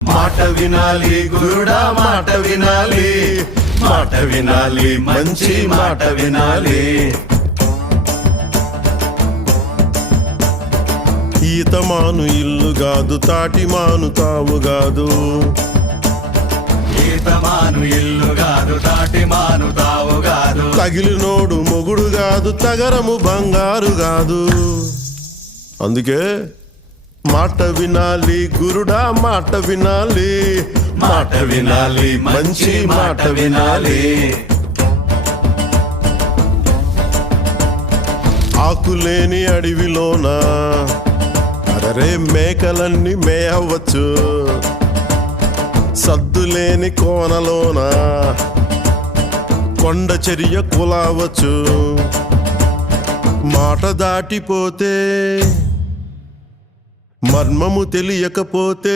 మాట వినాలి గురుడా, మాట వినాలి, మాట వినాలి, మంచి మాట వినాలి. ఈతమాను ఇల్లు గాదు, తాటి మాను తావు గాదు. ఈతమాను ఇల్లు గాదు, తాటి మాను తావు గాదు. తగిలినోడు మొగుడు గాదు, తగరము బంగారు గాదు. అందుకే మాట వినాలి గురుడా, మాట వినాలి, మాట వినాలి, మంచి మాట వినాలి. ఆకులేని అడవిలోన అరే మేకలన్నీ మేయవచ్చు. సద్దులేని కోనలోన కొండ చర్య కులావచ్చు. మాట దాటిపోతే మర్మము తెలియకపోతే